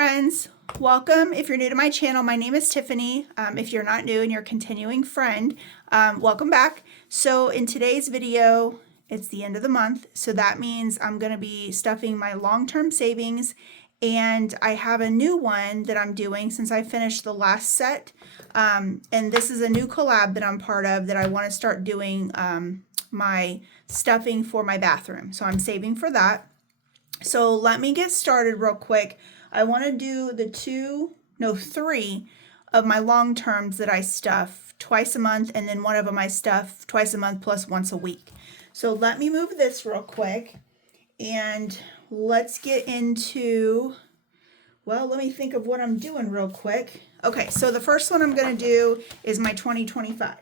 friends, welcome. If you're new to my channel, my name is Tiffany. If you're not new and you're a continuing friend, welcome back. So in today's video, it's the end of the month, so that means I'm going to be stuffing my long-term savings, and I have a new one that I'm doing since I finished the last set, and this is a new collab that I'm part of that I want to start doing my stuffing for my bathroom, so I'm saving for that. So let me get started real quick. I want to do the three of my long terms that I stuff twice a month, and then one of them I stuff twice a month plus once a week. So let me move this real quick and let's get into, well, let me think of what I'm doing real quick. Okay, so the first one I'm going to do is my 2025.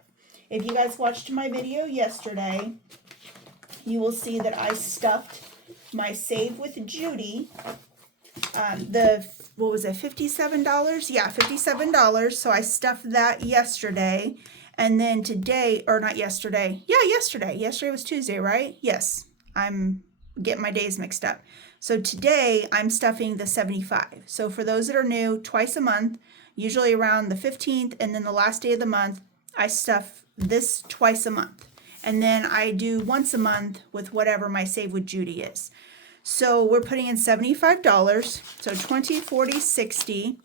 If you guys watched my video yesterday, you will see that I stuffed my Save with Judy, what was it, $57? Yeah, $57. So I stuffed that yesterday. And then today, or not yesterday. Yeah, yesterday. Yesterday was Tuesday, right? Yes, I'm getting my days mixed up. So today I'm stuffing the 75. So for those that are new, twice a month, usually around the 15th, and then the last day of the month, I stuff this twice a month. And then I do once a month with whatever my Save with Judy is. So we're putting in $75. So 20, 40, 60,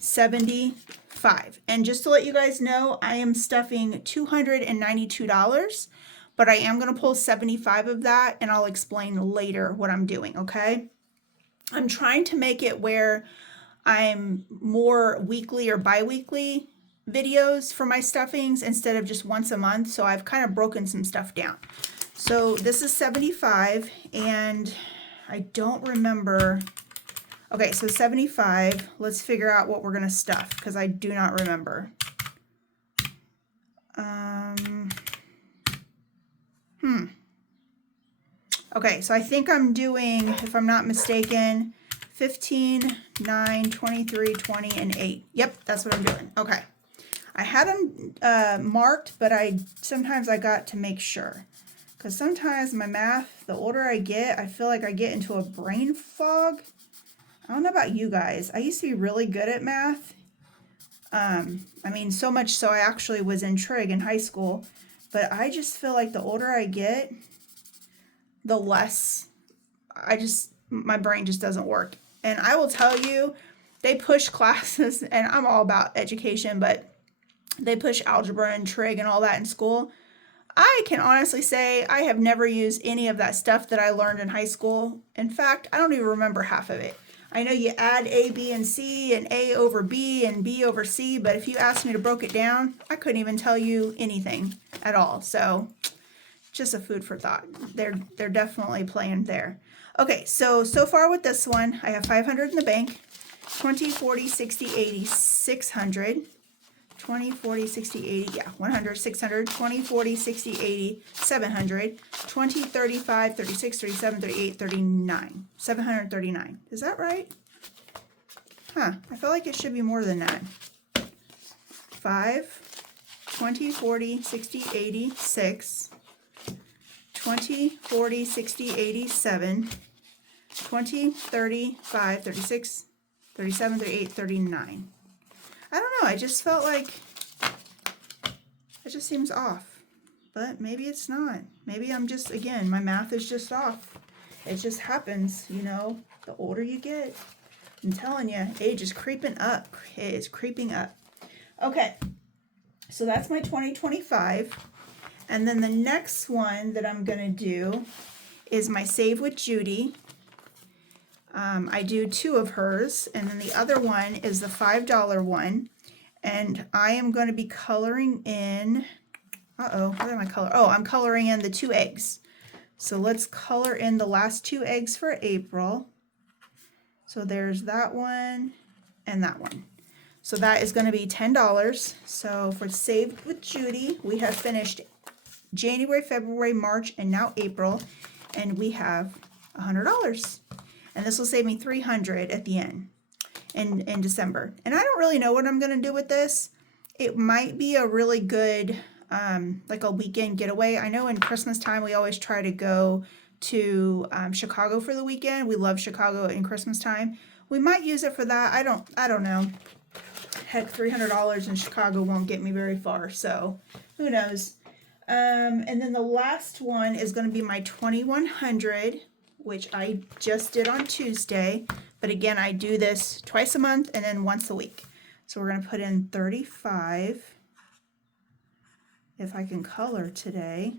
75. And just to let you guys know, I am stuffing $292, but I am going to pull 75 of that, and I'll explain later what I'm doing, okay? I'm trying to make it where I'm more weekly or bi-weekly videos for my stuffings instead of just once a month, so I've kind of broken some stuff down. So this is 75, and I don't remember. Okay, so 75, let's figure out what we're going to stuff, because I do not remember. Okay, so I think I'm doing, if I'm not mistaken, 15, 9, 23, 20, and 8. Yep, that's what I'm doing. Okay. I had them marked, but sometimes I got to make sure. Because sometimes my math, the older I get, I feel like I get into a brain fog. I don't know about you guys. I used to be really good at math. I mean, so much so I actually was in trig in high school. But I just feel like the older I get, the less my brain just doesn't work. And I will tell you, they push classes, and I'm all about education, but they push algebra and trig and all that in school. I can honestly say I have never used any of that stuff that I learned in high school. In fact, I don't even remember half of it. I know you add A, B, and C, and A over B, and B over C, but if you asked me to break it down, I couldn't even tell you anything at all. So just a food for thought. They're definitely playing there. Okay, so far with this one, I have 500 in the bank, 20, 40, 60, 80, 600. 20, 40, 60, 80, yeah, 100, 600, 20, 40, 60, 80, 700, 20, 35, 36, 37, 38, 39, 739. Is that right? Huh, I feel like it should be more than that. 5, 20, 40, 60, 80, 6, 20, 40, 60, 80, 7, 20, 35, 36, 37, 38, 39. I don't know, I just felt like it just seems off, but maybe it's not. Maybe I'm just, again, my math is just off. It just happens, you know, the older you get. I'm telling you, age is creeping up. It is creeping up. Okay, so that's my 2025. And then the next one that I'm going to do is my Save with Judy. I do 2 of hers, and then the other one is the $5 one, and I am going to be coloring in, what am I coloring? Oh, I'm coloring in the 2 eggs. So let's color in the last 2 eggs for April. So there's that one and that one. So that is going to be $10. So for Save with Judy, we have finished January, February, March, and now April, and we have $100. And this will save me $300 at the end in December. And I don't really know what I'm going to do with this. It might be a really good, like a weekend getaway. I know in Christmas time, we always try to go to Chicago for the weekend. We love Chicago in Christmas time. we might use it for that. I don't know. Heck, $300 in Chicago won't get me very far, so who knows. And then the last one is going to be my 2100, which I just did on Tuesday. But again, I do this twice a month and then once a week. So we're going to put in 35. If I can color today.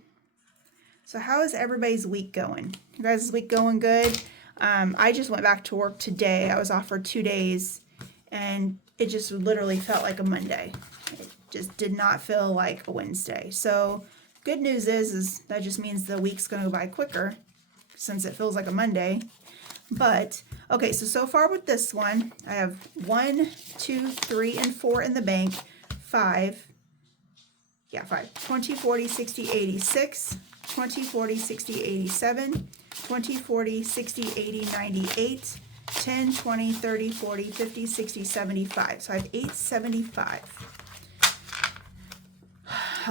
So how is everybody's week going? You guys' week going good? I just went back to work today. I was off for 2 days and it just literally felt like a Monday. It just did not feel like a Wednesday. So good news is that just means the week's going to go by quicker since it feels like a Monday. But okay, so far with this one, I have 1, 2, 3, and 4 in the bank. 5. 20, 40, 60, 86, 20, 40, 60, 87, 20, 40, 60, 80, 98, 10, 20, 30, 40, 50, 60, 75. So I have 875.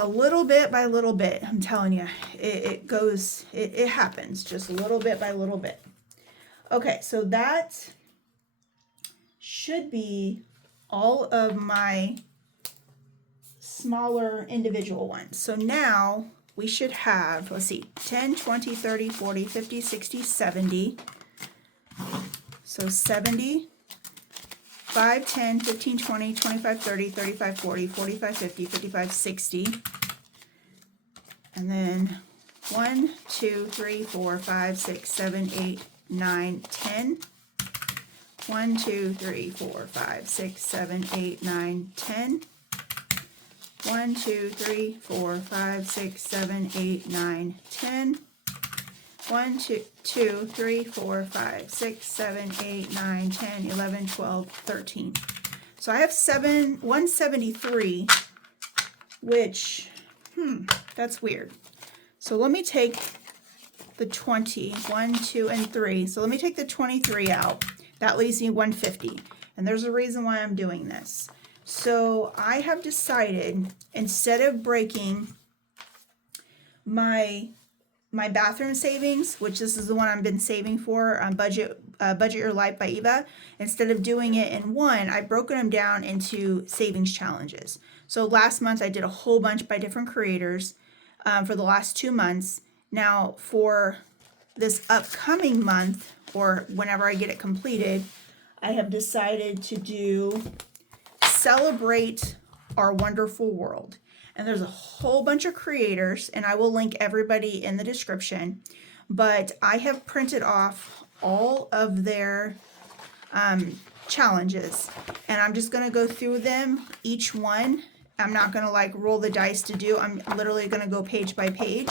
A little bit by little bit, I'm telling you, it happens just a little bit by little bit. Okay, so that should be all of my smaller individual ones. So now we should have, let's see, 10, 20, 30, 40, 50, 60, 70. So 70, 5, 10, 15, 20, 25, 30, 35, 40, 45, 50, 55, 60. And then 1, 2, 3, 4, 5, 6, 7, 8, 9, 10. 1, 2, 3, 4, 5, 6, 7, 8, 9, 10. 1, 2, 3, 4, 5, 6, 7, 8, 9, 10. 1, 2, 3, 4, 5, 6, 7, 8, 9, 10, 11, 12, 13. So I have 173, which, that's weird. So let me take the 20, 1, 2, and 3. So let me take the 23 out. That leaves me 150. And there's a reason why I'm doing this. So I have decided, instead of breaking my bathroom savings, which this is the one I've been saving for on Budget Your Life by Eva, instead of doing it in one, I've broken them down into savings challenges. So last month I did a whole bunch by different creators for the last 2 months. Now for this upcoming month, or whenever I get it completed, I have decided to do Celebrate Our Wonderful World. And there's a whole bunch of creators, and I will link everybody in the description, but I have printed off all of their challenges, and I'm just going to go through them, each one. I'm not going to like roll the dice to do, I'm literally going to go page by page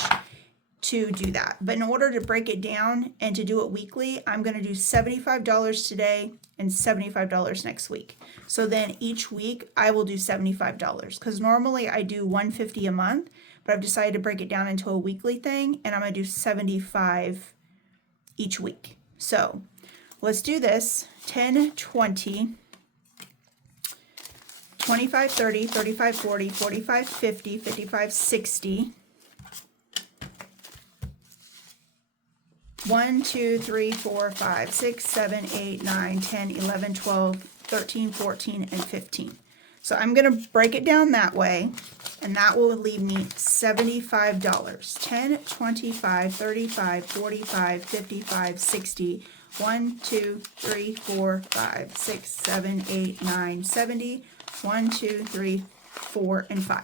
to do that. But in order to break it down and to do it weekly, I'm going to do $75 today and $75 next week. So then each week I will do $75, because normally I do $150 a month, but I've decided to break it down into a weekly thing, and I'm going to do $75 each week. So let's do this. 10, 20, 25, 30, 35, 40, 45, 50, 55, 60. 1, 2, 3, 4, 5, 6, 7, 8, 9, 10, 11, 12, 13, 14, and 15. So I'm going to break it down that way, and that will leave me $75. 10, 25, 35, 45, 55, 60. 1, 2, 3, 4, 5, 6, 7, 8, 9, 70. 1, 2, 3, 4, and 5.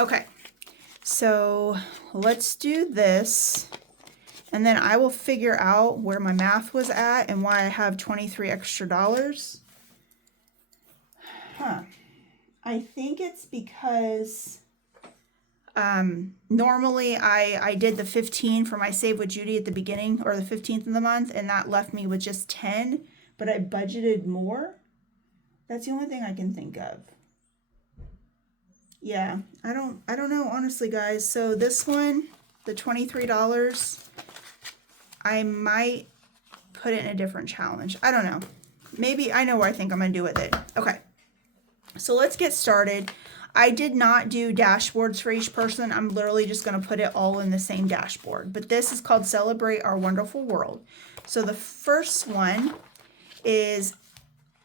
Okay, so let's do this. And then I will figure out where my math was at and why I have 23 extra dollars. I think it's because normally I did the 15 for my Save with Judy at the beginning, or the 15th of the month, and that left me with just 10, but I budgeted more. That's the only thing I can think of. Yeah, I don't know, honestly, guys. So this one, the $23, I might put it in a different challenge. I don't know. Maybe I know where I think I'm going to do with it. Okay, so let's get started. I did not do dashboards for each person. I'm literally just going to put it all in the same dashboard. But this is called Celebrate Our Wonderful World. So the first one is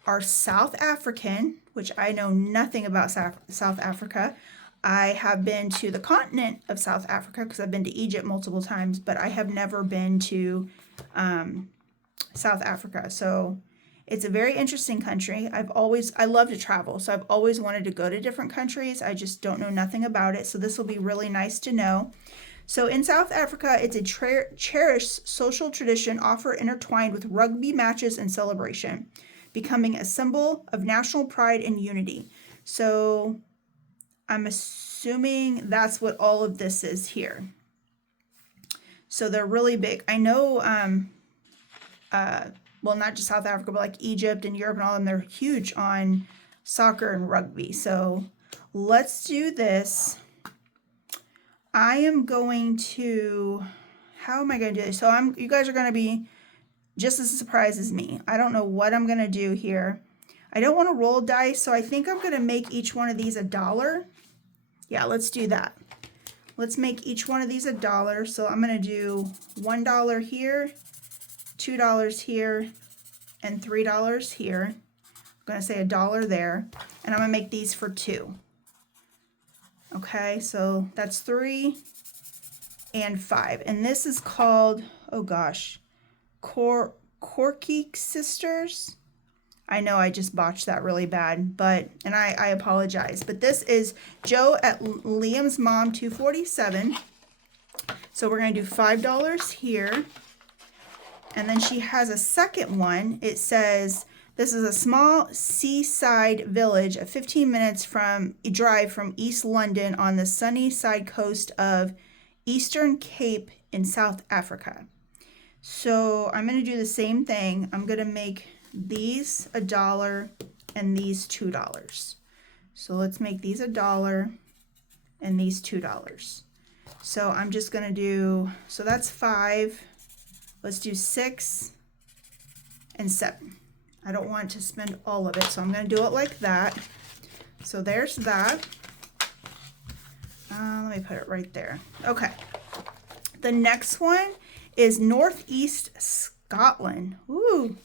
our South African, which I know nothing about South Africa. I have been to the continent of South Africa because I've been to Egypt multiple times, but I have never been to South Africa. So it's a very interesting country. I love to travel, so I've always wanted to go to different countries. I just don't know nothing about it, so this will be really nice to know. So in South Africa, it's a cherished social tradition often intertwined with rugby matches and celebration, becoming a symbol of national pride and unity. So I'm assuming that's what all of this is here. So they're really big. I know, well, not just South Africa, but like Egypt and Europe and all of them, they're huge on soccer and rugby. So let's do this. I am going to, how am I going to do this? So you guys are going to be just as surprised as me. I don't know what I'm going to do here. I don't want to roll dice, so I think I'm going to make each one of these $1. Yeah, let's do that. Let's make each one of these $1. So I'm going to do $1 here, $2 here, and $3 here. I'm going to say $1 there, and I'm going to make these for 2. Okay, so that's 3 and 5. And this is called, oh gosh, Corky Sisters. I know I just botched that really bad, and I apologize. But this is Joe at Liam's Mom 247. So we're going to do $5 here. And then she has a second one. It says, this is a small seaside village, a 15 minutes drive from East London on the sunny side coast of Eastern Cape in South Africa. So I'm going to do the same thing. I'm going to make these $1 and these $2. So let's make these $1 and these $2. So I'm just going to do, so that's 5. Let's do 6 and 7. I don't want to spend all of it, so I'm going to do it like that. So there's that. Let me put it right there. Okay. The next one is Northeast Scotland. Ooh.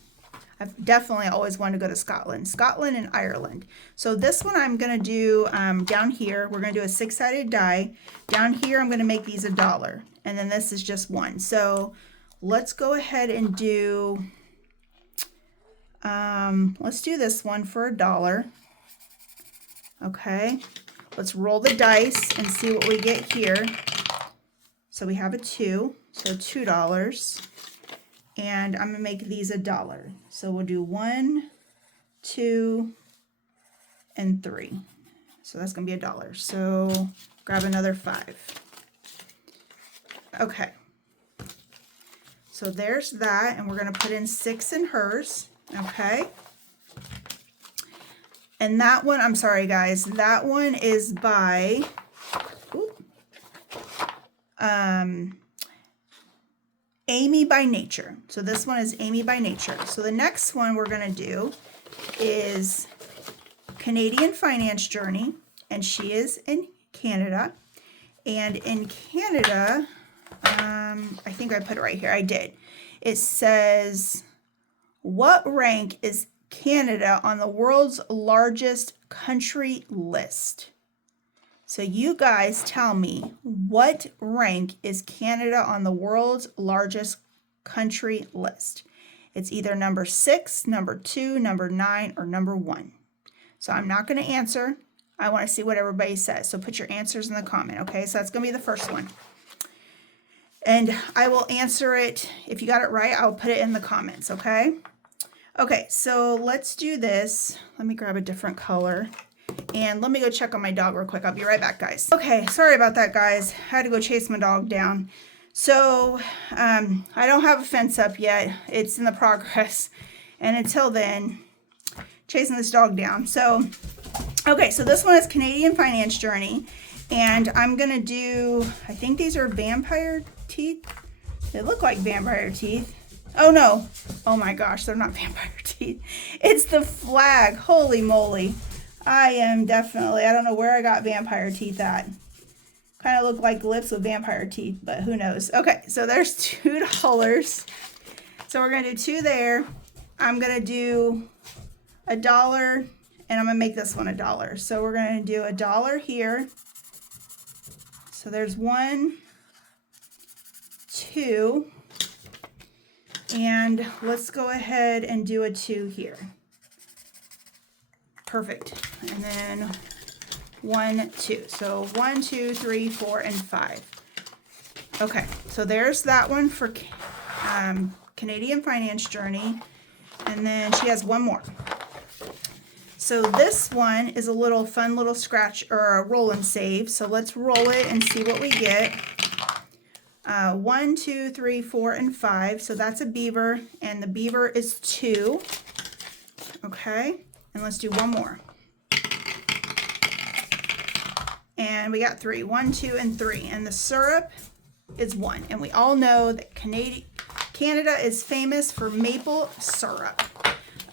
I've definitely always wanted to go to Scotland and Ireland. So this one I'm going to do down here. We're going to do a 6-sided die. Down here I'm going to make these $1. And then this is just 1. So let's go ahead and do, let's do this one for $1. Okay. Let's roll the dice and see what we get here. So we have a 2, so $2. And I'm going to make these $1. So we'll do 1, 2, and 3. So that's going to be $1. So grab another 5. Okay. So there's that. And we're going to put in 6 in hers. Okay. And that one, I'm sorry guys, that one is by, Amy by Nature. So this one is Amy by Nature. So the next one we're going to do is Canadian Finance Journey, and she is in Canada. And in Canada, I think I put it right here. I did. It says, what rank is Canada on the world's largest country list? So you guys tell me, what rank is Canada on the world's largest country list? It's either number 6, number 2, number 9, or number 1. So I'm not going to answer. I want to see what everybody says. So put your answers in the comment, okay? So that's going to be the first one. And I will answer it. If you got it right, I'll put it in the comments, okay? Okay, so let's do this. Let me grab a different color. And let me go check on my dog real quick. I'll be right back, guys. Okay, sorry about that, guys. I had to go chase my dog down. So I don't have a fence up yet. It's in the progress. And until then, chasing this dog down. So, okay, so this one is Canadian Finance Journey. And I'm going to do, I think these are vampire teeth. They look like vampire teeth. Oh, no. Oh, my gosh, they're not vampire teeth. It's the flag. Holy moly. I am definitely, I don't know where I got vampire teeth at. Kind of look like lips with vampire teeth, but who knows. Okay, so there's $2. So we're going to do 2 there. I'm going to do $1 and I'm going to make this one $1. So we're going to do $1 here. So there's 1, 2, and let's go ahead and do a 2 here. Perfect. And then 1, 2. So 1, 2, 3, 4, and 5. Okay, so there's that one for Canadian Finance Journey. And then she has one more. So this one is a little fun little scratch or a roll and save. So let's roll it and see what we get. 1, 2, 3, 4, and 5. So that's a beaver, and the beaver is 2. Okay, and let's do one more. And we got 3. 1, 2, and 3. And the syrup is 1. And we all know that Canada is famous for maple syrup.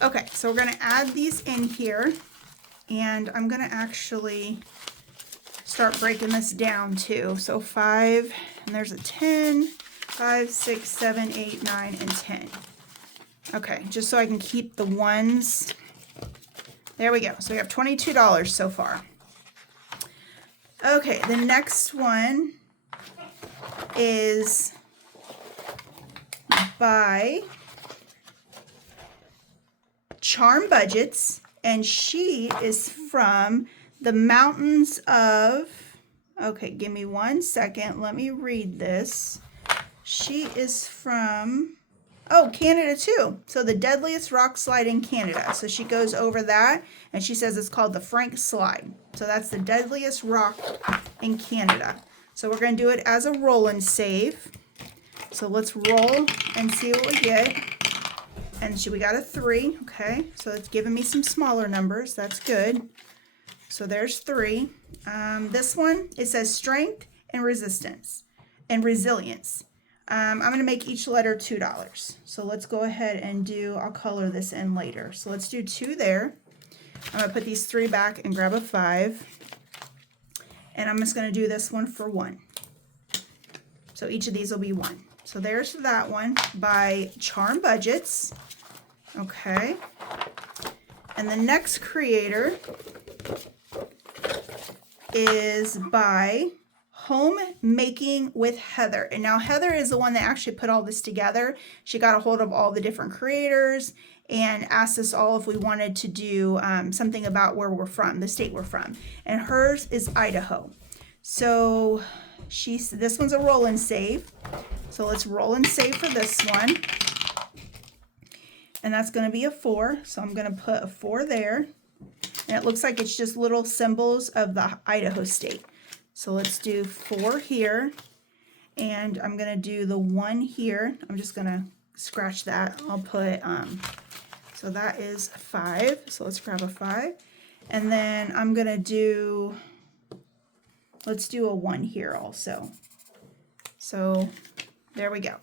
Okay, so we're going to add these in here, and I'm going to actually start breaking this down too. So 5, and there's a 10, 5, 6, 7, 8, 9, and 10. Okay, just so I can keep the ones. There we go. So we have $22 so far. Okay, the next one is by Charm Budgets, and she is from the mountains of, okay, give me 1 second, let me read this. She is from, oh, Canada too. So the deadliest rock slide in Canada. So she goes over that, and she says it's called the Frank Slide. So that's the deadliest rock in Canada. So we're going to do it as a roll and save. So let's roll and see what we get. And we got a 3, okay, so it's giving me some smaller numbers. That's good. So there's 3. This one, it says strength and resistance and resilience. I'm going to make each letter $2. So let's go ahead and do, I'll color this in later. So let's do 2 there. I'm going to put these 3 back and grab a 5. And I'm just going to do this one for 1. So each of these will be 1. So there's that one by Charm Budgets. Okay. And the next creator is by Homemaking with Heather. And now Heather is the one that actually put all this together. She got a hold of all the different creators and asked us all if we wanted to do something about where we're from, the state we're from. And hers is Idaho. So this one's a roll and save. So let's roll and save for this one. And that's going to be a 4. So I'm going to put a 4 there. And it looks like it's just little symbols of the Idaho state. So let's do 4 here. And I'm going to do the 1 here. I'm just going to scratch that. I'll put, so that is 5. So let's grab a 5. And then I'm going to do, let's do a 1 here also. So there we go.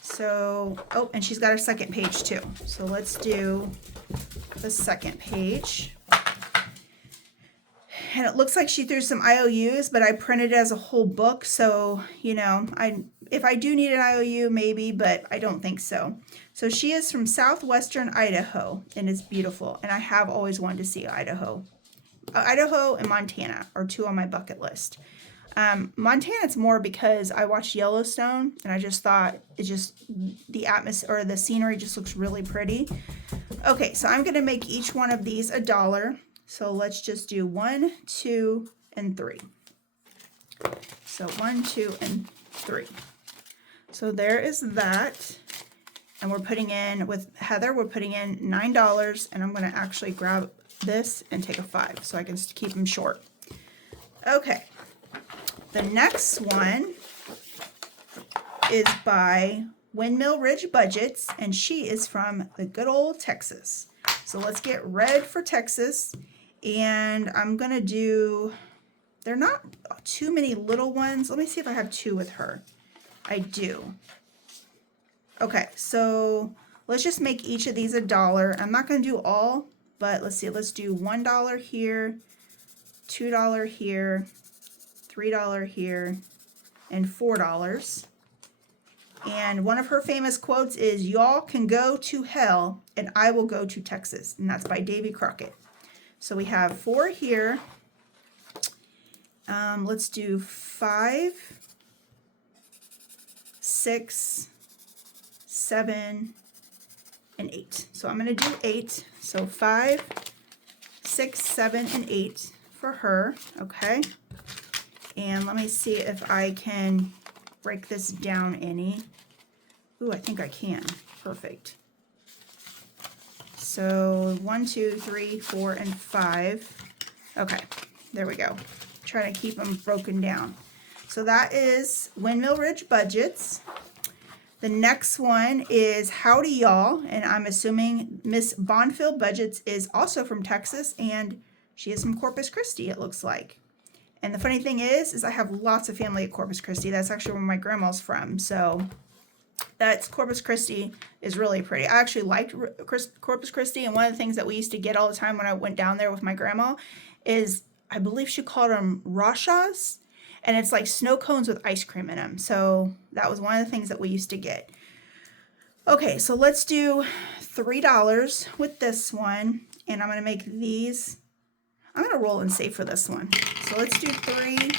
So, oh, and she's got her second page too. So let's do the second page. And it looks like she threw some IOUs, but I printed it as a whole book. So, you know, if I do need an IOU, maybe, but I don't think so. So she is from southwestern Idaho, and it's beautiful. And I have always wanted to see Idaho. Idaho and Montana are 2 on my bucket list. Montana's more because I watched Yellowstone, and I just thought the atmosphere or the scenery just looks really pretty. Okay, so I'm going to make each one of these $1. So let's just do 1, 2, and 3. So 1, 2, and 3. So there is that. And we're putting in, with Heather, we're putting in $9, and I'm going to actually grab this and take a 5 so I can keep them short. Okay. The next one is by Windmill Ridge Budgets, and she is from the good old Texas. So let's get red for Texas, and I'm going to do, they're not too many little ones. Let me see if I have 2 with her. I do. Okay, so let's just make each of these $1. I'm not going to do all, but let's see. Let's do $1 here, $2 here, $3 here, and $4. And one of her famous quotes is, "Y'all can go to hell and I will go to Texas." And that's by Davy Crockett. So we have 4 here. Let's do 5, 6, 7, and 8. So I'm going to do 8. So 5, 6, 7, and 8 for her. Okay. And let me see if I can break this down any. Ooh, I think I can. Perfect. So 1, 2, 3, 4, and 5. Okay, there we go. Trying to keep them broken down. So that is Windmill Ridge Budgets. The next one is Howdy Y'all, and I'm assuming Miss Bonfield Budgets is also from Texas, and she is from Corpus Christi, it looks like. And the funny thing is I have lots of family at Corpus Christi. That's actually where my grandma's from. So that's Corpus Christi is really pretty. I actually liked Corpus Christi, and one of the things that we used to get all the time when I went down there with my grandma is, I believe she called them rashas, and it's like snow cones with ice cream in them. So that was one of the things that we used to get. Okay, so let's do $3 with this one, and I'm going to make these. I'm going to roll and save for this one. So let's do 3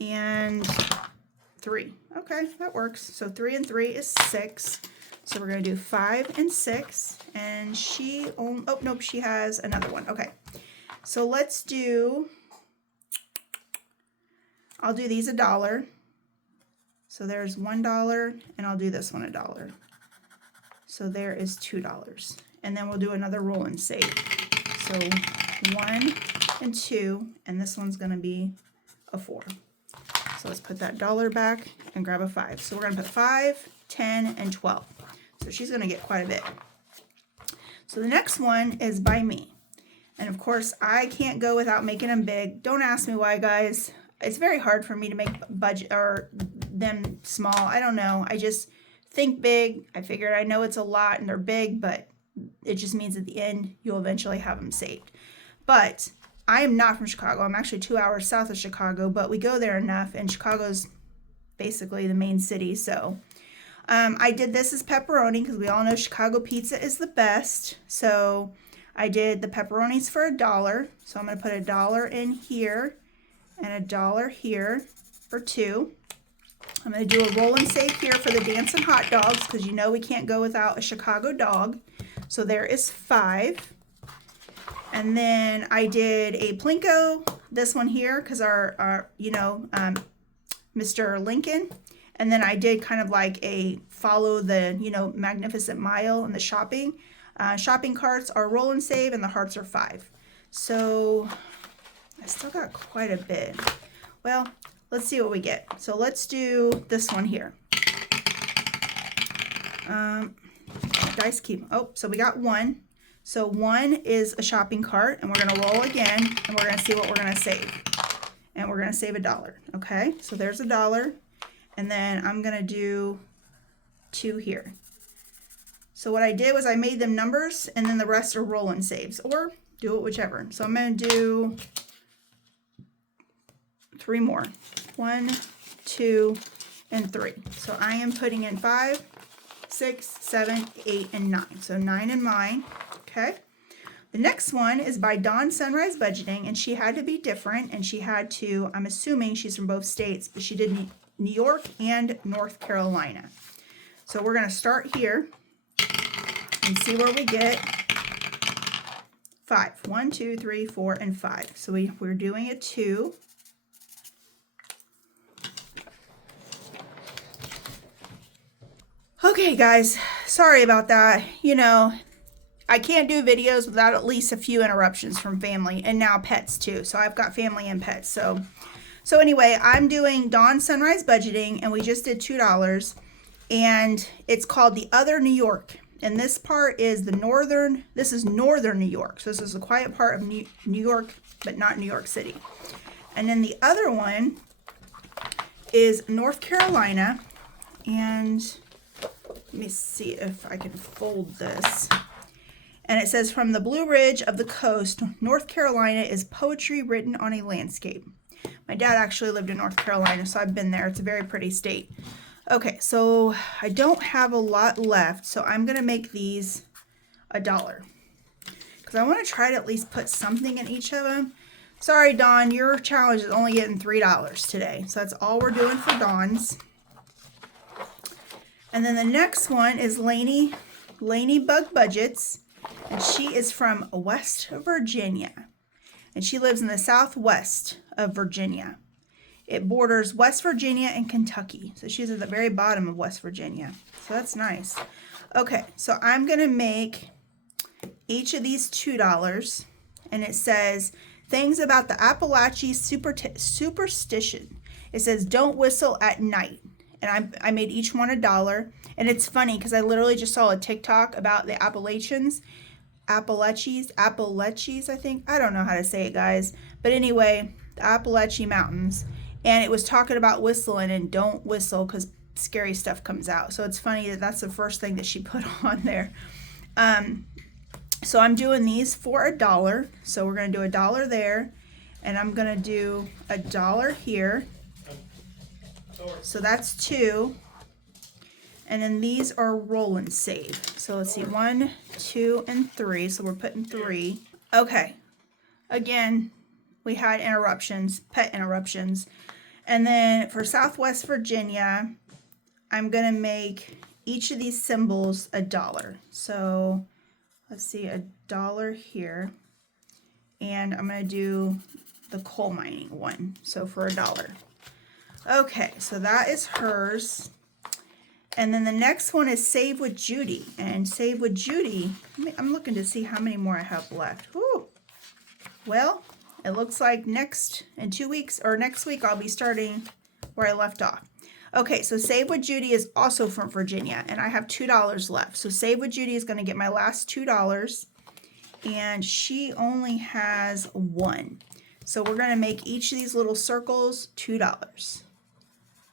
and 3. Okay, that works. So 3 and 3 is 6. So we're going to do 5 and 6. And she, oh nope, she has another one. Okay, so let's do, I'll do these $1. So there's $1, and I'll do this one $1. So there is $2. And then we'll do another roll and save. So 1 and 2, and this one's going to be a 4. So let's put that $1 back and grab a 5. So we're going to put 5, 10, and 12. So she's going to get quite a bit. So the next one is by me. And of course, I can't go without making them big. Don't ask me why, guys. It's very hard for me to make budget or them small. I don't know. I just think big. I figured, I know it's a lot and they're big, but it just means at the end, you'll eventually have them saved. But I am not from Chicago. I'm actually 2 hours south of Chicago, but we go there enough, and Chicago's basically the main city. So I did this as pepperoni because we all know Chicago pizza is the best. So I did the pepperonis for $1. So I'm going to put $1 in here and $1 here for 2. I'm going to do a roll and save here for the dancing hot dogs because you know we can't go without a Chicago dog. So there is 5. And then I did a Plinko, this one here, because our Mr. Lincoln. And then I did kind of like a follow the, Magnificent Mile and the shopping. Shopping carts are roll and save, and the hearts are 5. So I still got quite a bit. Well, let's see what we get. So let's do this one here. Dice keep. Oh, so we got 1. So 1 is a shopping cart, and we're going to roll again, and we're going to see what we're going to save. And we're going to save $1. Okay, so there's $1. And then I'm going to do 2 here. So what I did was I made them numbers, and then the rest are roll and saves, or do it whichever. So I'm going to do 3 more. 1, 2, and 3. So I am putting in 5, 6, 7, 8, and 9. So 9 in mine. Okay. The next one is by Dawn Sunrise Budgeting, and she had to be different, and she had to, I'm assuming she's from both states, but she did New York and North Carolina. So we're going to start here and see where we get 5. 1, 2, 3, 4, and 5. So we're doing a 2. Okay, guys, sorry about that. I can't do videos without at least a few interruptions from family, and now pets too. So I've got family and pets. So anyway, I'm doing Dawn Sunrise Budgeting, and we just did $2, and it's called The Other New York. And this part is this is northern New York. So this is the quiet part of New York, but not New York City. And then the other one is North Carolina, and let me see if I can fold this. And it says, from the Blue Ridge of the coast, North Carolina is poetry written on a landscape. My dad actually lived in North Carolina, so I've been there. It's a very pretty state. Okay, so I don't have a lot left, so I'm going to make these $1 because I want to try to at least put something in each of them. Sorry, Dawn, your challenge is only getting $3 today, so that's all we're doing for Dawn's. And then the next one is Lainey Bug Budgets, and she is from West Virginia, and she lives in the southwest of Virginia. It borders West Virginia and Kentucky. So she's at the very bottom of West Virginia. So that's nice. Okay, so I'm going to make each of these $2. And it says, things about the Appalachian superstition. It says, don't whistle at night. And I made each one $1. And it's funny because I literally just saw a TikTok about the Appalachians, I think. I don't know how to say it, guys. But anyway, the Appalachian Mountains. And it was talking about whistling and don't whistle because scary stuff comes out. So it's funny that that's the first thing that she put on there. So I'm doing these for $1. So we're going to do $1 there. And I'm going to do $1 here. So that's 2. And then these are roll and save. So let's see, 1, 2, and 3. So we're putting 3. Okay. Again, we had interruptions, pet interruptions. And then for Southwest Virginia, I'm going to make each of these symbols $1. So let's see, $1 here. And I'm going to do the coal mining one. So for $1. Okay, so that is hers. And then the next one is Save with Judy. And Save with Judy, I'm looking to see how many more I have left. Whew. Well, it looks like next week I'll be starting where I left off. Okay, so Save with Judy is also from Virginia, and I have $2 left. So Save with Judy is going to get my last $2, and she only has 1. So we're going to make each of these little circles $2.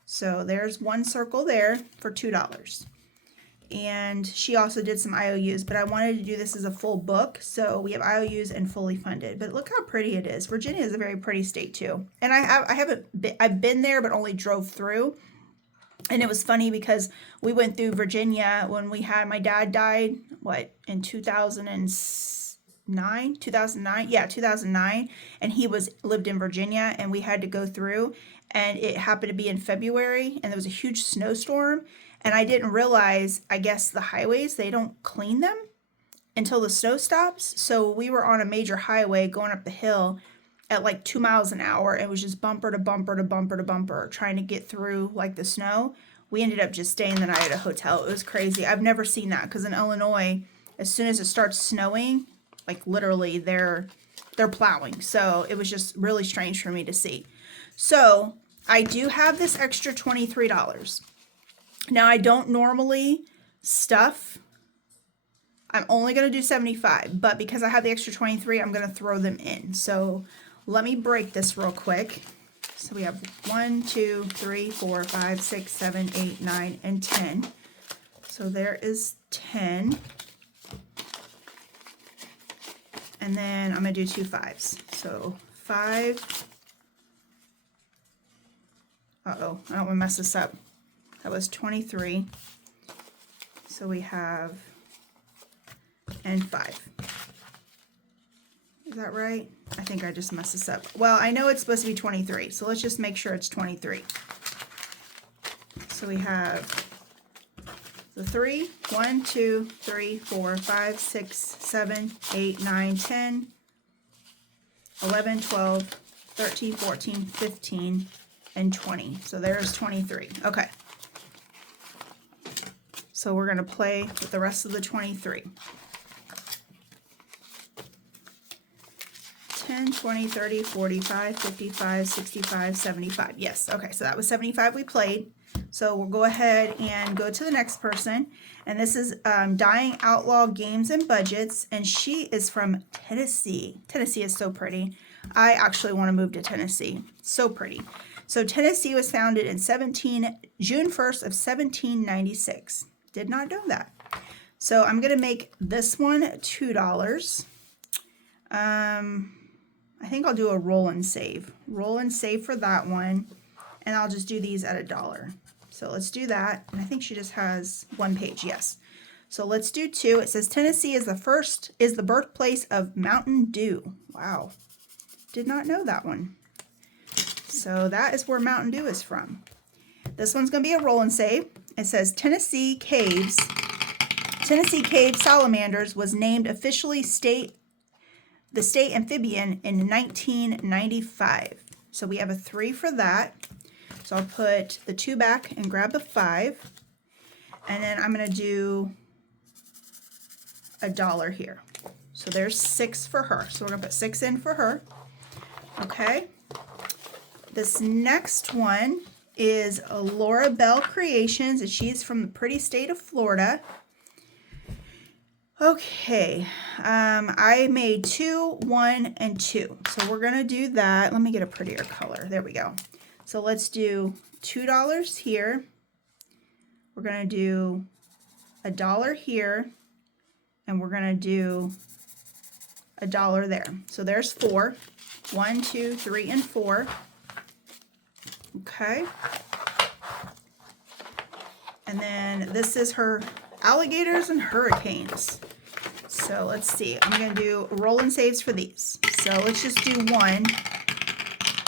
So there's one circle there for $2. And she also did some IOUs, but I wanted to do this as a full book. So we have IOUs and fully funded. But look how pretty it is. Virginia is a very pretty state too. And I've been there, but only drove through. And it was funny because we went through Virginia when my dad died, in 2009? 2009? Yeah, 2009. And he lived in Virginia, and we had to go through. And it happened to be in February, and there was a huge snowstorm. And I didn't realize, I guess the highways, they don't clean them until the snow stops. So we were on a major highway going up the hill at like 2 miles an hour. It was just bumper to bumper to bumper to bumper trying to get through like the snow. We ended up just staying the night at a hotel. It was crazy. I've never seen that because in Illinois, as soon as it starts snowing, like literally they're plowing. So it was just really strange for me to see. So I do have this extra $23. Now, I don't normally stuff. I'm only going to do 75, but because I have the extra 23, I'm going to throw them in. So let me break this real quick. So we have 1, 2, 3, 4, 5, 6, 7, 8, 9, and 10. So there is 10. And then I'm going to do 2 5s. So 5. Uh-oh, I don't want to mess this up. That was 23. So we have, and 5. Is that right? I think I just messed this up. Well, I know it's supposed to be 23, so let's just make sure it's 23. So we have the 3, 1, 2, 3, 4, 5, 6, 7, 8, 9, 10, 11, 12, 13, 14, 15, and 20. So there's 23. Okay. So we're going to play with the rest of the 23. 10, 20, 30, 45, 55, 65, 75. Yes. Okay. So that was 75 we played. So we'll go ahead and go to the next person. And this is Dying Outlaw Games and Budgets. And she is from Tennessee. Tennessee is so pretty. I actually want to move to Tennessee. So pretty. So Tennessee was founded in June 1st of 1796. Did not know that. So I'm going to make this one $2. I think I'll do a roll and save. Roll and save for that one. And I'll just do these at $1. So let's do that. And I think she just has one page. Yes. So let's do 2. It says Tennessee is the birthplace of Mountain Dew. Wow. Did not know that one. So that is where Mountain Dew is from. This one's going to be a roll and save. It says Tennessee Cave Salamanders was named officially the state amphibian in 1995. So we have a 3 for that. So I'll put the 2 back and grab the 5. And then I'm going to do $1 here. So there's 6 for her. So we're going to put 6 in for her. Okay. This next one is Laura Bell Creations, and she's from the pretty state of Florida. Okay, I made 2, 1, and 2. So we're going to do that. Let me get a prettier color. There we go. So let's do $2 here. We're going to do $1 here. And we're going to do $1 there. So there's 4. 1, 2, 3, and 4. Okay. And then this is her alligators and hurricanes. So let's see. I'm going to do roll and saves for these. So let's just do 1.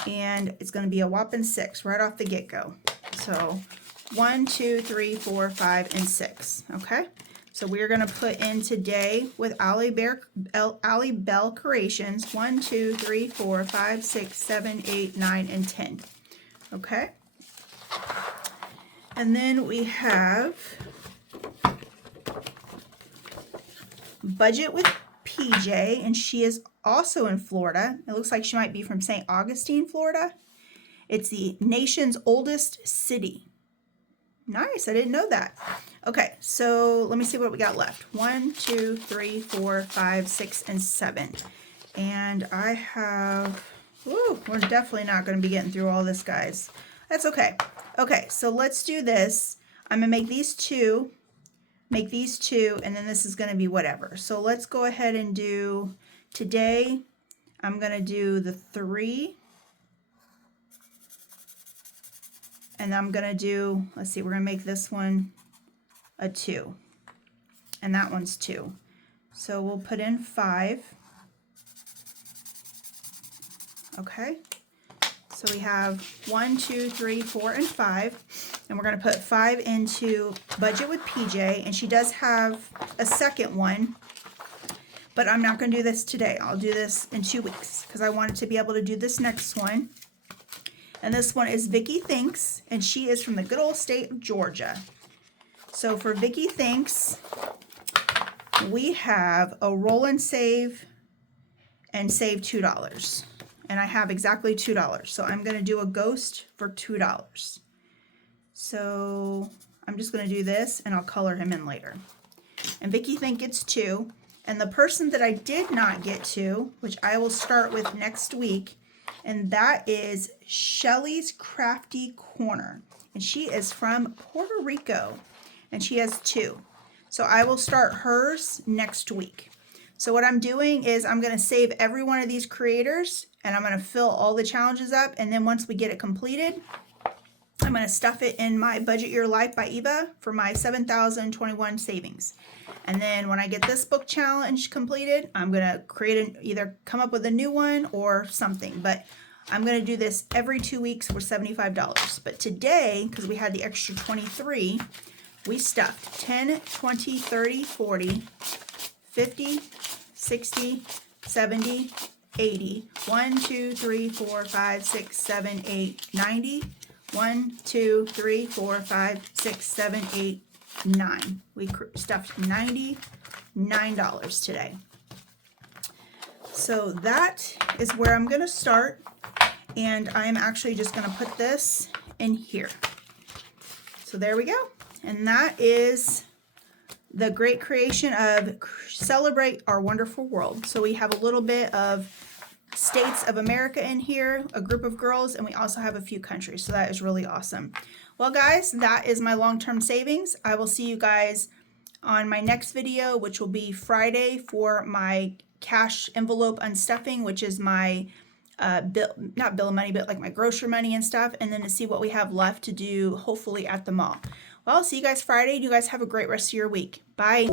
And it's going to be a whopping 6 right off the get-go. So 1, 2, 3, 4, 5, and 6. Okay. So we're going to put in today with Allie Bell Creations 1, 2, 3, 4, 5, 6, 7, 8, 9, and 10. Okay. And then we have Budget with PJ, and she is also in Florida. It looks like she might be from St. Augustine, Florida. It's the nation's oldest city. Nice, I didn't know that. Okay, so let me see what we got left. 1, 2, 3, 4, 5, 6, and 7. And I have, ooh, we're definitely not going to be getting through all this, guys. That's okay. Okay, so let's do this. I'm going to make these 2, and then this is going to be whatever. So let's go ahead and do, today, I'm going to do the 3. And I'm going to do, let's see, we're going to make this one a 2. And that one's 2. So we'll put in 5. Okay. So we have 1, 2, 3, 4, and 5. And we're going to put 5 into Budget with PJ. And she does have a second one. But I'm not going to do this today. I'll do this in 2 weeks because I wanted to be able to do this next one. And this one is Vicky Thinks, and she is from the good old state of Georgia. So for Vicky Thinks, we have a roll and save $2. And I have exactly $2. So I'm going to do a ghost for $2. So I'm just going to do this, and I'll color him in later. And Vicky Think gets 2. And the person that I did not get to, which I will start with next week, and that is Shelly's Crafty Corner. And she is from Puerto Rico. And she has 2. So I will start hers next week. So what I'm doing is I'm going to save every one of these creators. And I'm going to fill all the challenges up. And then once we get it completed, I'm going to stuff it in my Budget Your Life by Eva for my 7,021 savings. And then when I get this book challenge completed, I'm going to create either come up with a new one or something. But I'm going to do this every 2 weeks for $75. But today, because we had the extra 23, we stuffed 10, 20, 30, 40, 50, 60, 70, 80, 1, 2, 3, 4, 5, 6, 7, 8, 90, 1, 2, 3, 4, 5, 6, 7, 8, 9. We stuffed $99 today. So that is where I'm going to start. And I'm actually just going to put this in here. So there we go. And that is the great creation of Celebrate Our Wonderful World. So we have a little bit of states of America in here, a group of girls, and we also have a few countries. So that is really awesome. Well, guys, that is my long-term savings. I will see you guys on my next video, which will be Friday for my cash envelope unstuffing, which is my not bill of money, but like my grocery money and stuff, and then to see what we have left to do, hopefully at the mall. Well, I'll see you guys Friday. You guys have a great rest of your week. Bye.